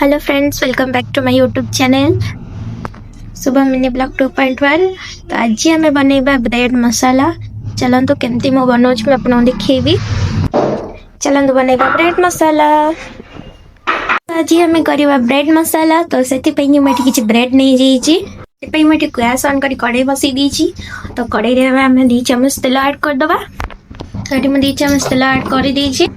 Hello friends, welcome back to my YouTube channel Shubham mini blog 2.1। तो आज आम बनइबा bread मसाला। चलतु केमती मो बनाऊँ मैं आपको देखी। चलतु बनइबा ब्रेड मसाला। आज आम करवा ब्रेड मसाला। तो से किसी ब्रेड नहीं जाइए मुझे गैस ऑन कर कड़े बसई दी। तो कड़े आम 2 चम्मच तेल ऐड करदे। तो ये मुझे 2 चम्मच तेल ऐड कर दी।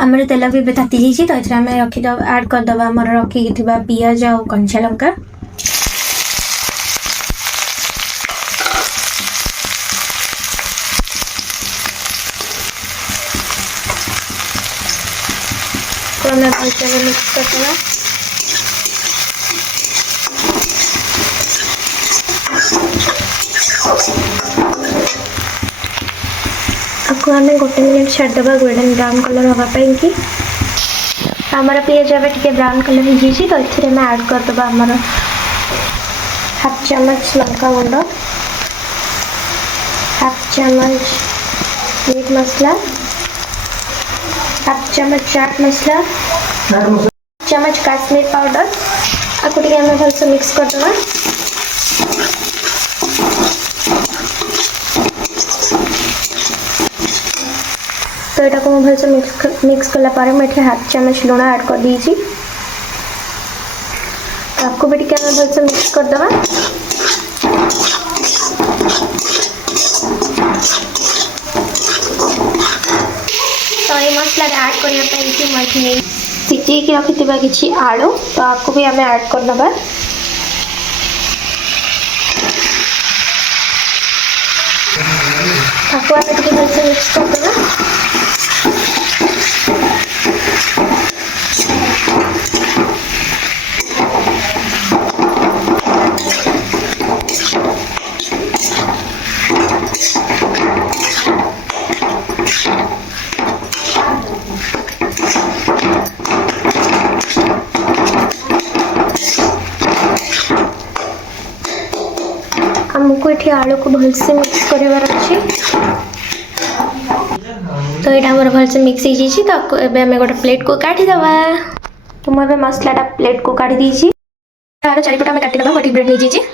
आमर तेल भी ताती जाइए। तो ये आम रखीद ऐड करदे आम रखी पियाज और कंचा लंका। तो हमें भलसे मिक्स करदे। आपको आम 1 मिनट छाड़देवा गोल्डन ब्राउन कलर हाँपाई कि आमर पिज टे ब्राउन कलर हो जाइए। तो ये ऐड करदे आमर 1/2 चम्मच लंका गुंड, 1/2 चम्मच मीट मसला, 1/2 चम्मच चाट मसला, 1 चम्मच काश्मीर पाउडर। आपको आम भलसे मिक्स करदे। तो यहाँ को भलसे मिक्स कलापर मुझे 1/2 चम्मच लुण ऐड कर दी। आपको भी टे भलसे मिक्स करदे। तो ये मसला ऐड करने मुझे सिझे रखी किसी आलू। तो आपको भी आम ऐड करदे। आपको आम टे भलसे मिक्स करदे। आमको ये आलू को भलसे मिक्स करार अच्छे। तो ये भलसे मिक्स हो जाइए। तो आपको एवं गोटे प्लेट को काटिदवा। तो मुझे मसला प्लेट को काढ़ी दी। तार चारिपट आम काटिदवा। गोटे ब्रेड नहीं जाइए।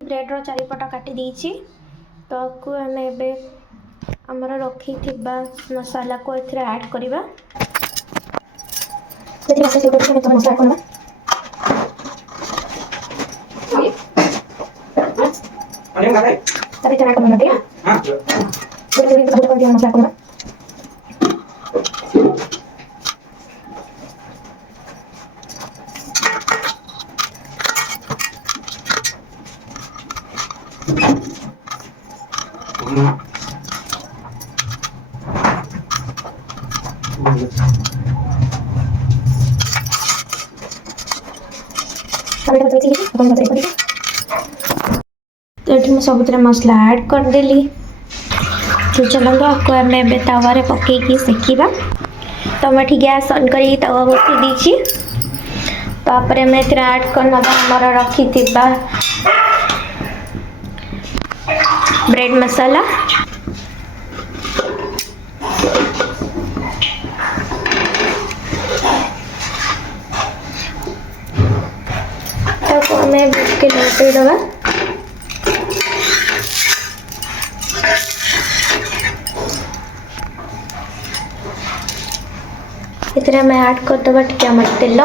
ब्रेड रो चारिपट काटी दी। तो आपको आम एमर रखी मसाला को ऐड करवा। तो ये सब मसला ऐड करदेली। तो चलो आपको आम तावा पकईकि सेकिबा। तो मैं गैस ऑन कर तवा बसई दी। तापर आम ऐड करना आमर रखी ब्रेड मसाला। तो आम के लौटे दवा। इतने मैं ऐड करदे टे आम तेल।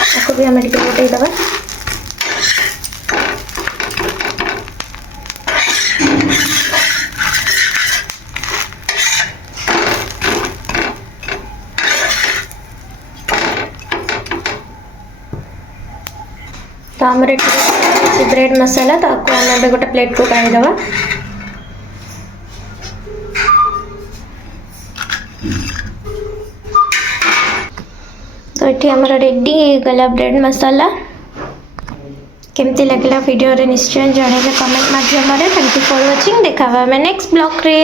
आपको भी आम टे लौटे दवा। तो आमर ଅଛି ବ୍ରେଡ୍ ମସଲା, ତାକୁ ଆମେ ଏବେ ଗୋଟେ ପ୍ଲେଟ୍କୁ କାଢ଼ିଦେବା। तो ये आमर रेडी गला ब्रेड मसाला। केमती लगे वीडियो रे निश्चय जनइबे कमेंट माध्यम। Thank you for watching. देखा नेक्स्ट ब्लॉग रे।